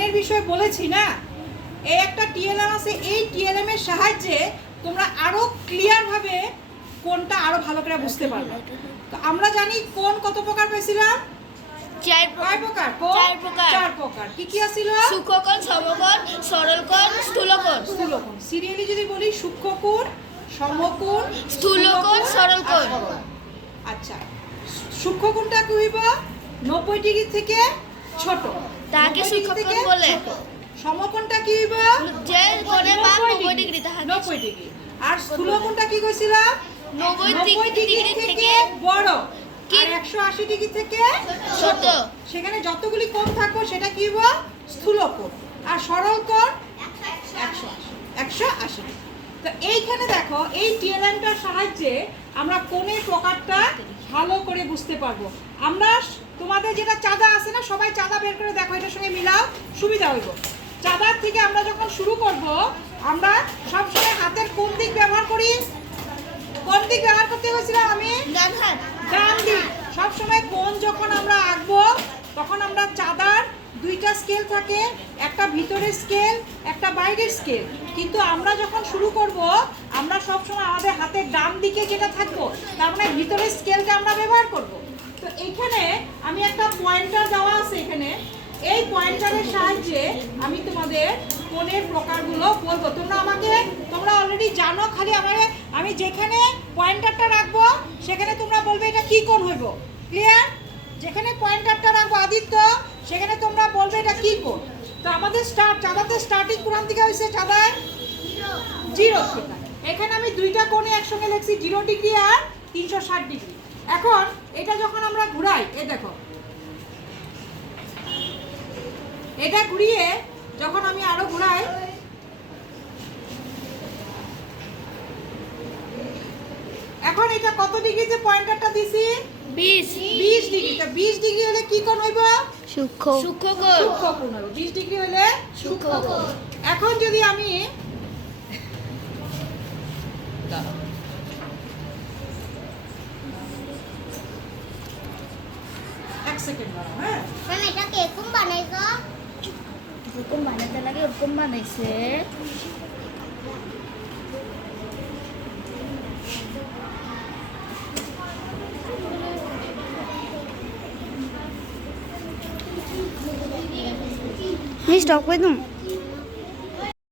কোণের বিষয়ে বলেছি না, এই একটা টিএলএম আছে, এই টিএলএম এর সাহায্যে তোমরা আরো ক্লিয়ার ভাবে কোণটা আরো ভালো করে বুঝতে পারবে। তো আমরা জানি কোণ কত প্রকার পেয়েছিলাম? চার প্রকার। চার প্রকার। কি কি আছিল? সূক্ষ্মকোণ, সমকোণ, সরলকোণ, স্থূলকোণ। স্থূলকোণ। সিরিয়ালি যদি বলি সূক্ষ্মকোণ, সমকোণ, স্থূলকোণ, সরলকোণ। আচ্ছা, সূক্ষ্মকোণটা কি হইব? 90 ডিগ্রি থেকে ছোট, তাকে 90 ডিগ্রি সূক্ষ্মকোণ থেকে বলে। ছোট। সমকোণটা কি হইব? যে কোণের মান 90 ডিগ্রি তাহাকে 90 ডিগ্রি। আর স্থূলকোণটা কি কইছিলাম? 90 ডিগ্রি থেকে বড়, কি? আর 180 ডিগ্রি থেকে ছোট। সেখানে যতগুলি কোণ থাকবে সেটা কি হইব? স্থূলকোণ। আর সরল কোণ 180। তো এইখানে দেখো, এই টিএলএমটার সাহায্যে আমরা কোণের প্রকারটা ভালো করে বুঝতে পারবো। আমরা তোমাদের যেটা চাঁদা আছে না, সবাই চাঁদা বের করে দেখো, এটার সঙ্গে মিলাও, সুবিধা হইব। চাঁদার থেকে আমরা যখন শুরু করব, আমরা সবসময় হাতের কোন দিক ব্যবহার করি? কোন দিক ব্যবহার করতে হয়েছিলাম আমি? ডান হাত। ডান দিক। সবসময় কোণ যখন আমরা আঁকবো তখন আমরা চাঁদার দুইটা স্কেল থাকে, একটা ভিতরের স্কেল, একটা বাইরের স্কেল। কিন্তু আমরা যখন শুরু করব, আমরা সবসময় আমাদের হাতের ডান দিকে যেটা থাকবো, তার মানে ভিতরের স্কেলটা আমরা ব্যবহার করব। তো এইখানে আমি একটা পয়েন্টার দেওয়া আছে এখানে, এই পয়েন্টারের সাহায্যে আমি তোমাদের কোণের প্রকারগুলো বলবো। তোমরা অলরেডি জানো, খালি আমি যেখানে পয়েন্টারটা রাখবো সেখানে তোমরা বলবে এটা কি কোণ হইব। ক্লিয়ার? যেখানে পয়েন্টারটা রাখবো আদিত্য, সেখানে তোমরা বলবে এটা কি কোণ। তো আমাদের চাঁদাতে স্টার্টিং কোণ থেকে হয়েছে চাঁদায় 0 থেকে। এখানে আমি দুইটা কোণে একসঙ্গে লিখছি 0 ডিগ্রি আর 360 ডিগ্রি। এখন এটা যখন আমরা ঘুরাই, এই দেখো, এটা ঘুরিয়ে যখন আমি আরো ঘুরাই, এখন এটা কত ডিগ্রিতে পয়েন্টারটা দিছি? 20 ডিগ্রি। তো 20 ডিগ্রি হলে কি কোণ হইব? সূক্ষ্মকোণ। সূক্ষ্মকোণ হইব। 20 ডিগ্রি হলে সূক্ষ্মকোণ। এখন যদি আমি এক সেকেন্ড দাঁড়াও, হ্যাঁ, ম্যাম এটাকে এরকম বানাইছো? যেরকম বানাতে লাগে ওরকম বানাইছে। আমি স্টপ করে দিই।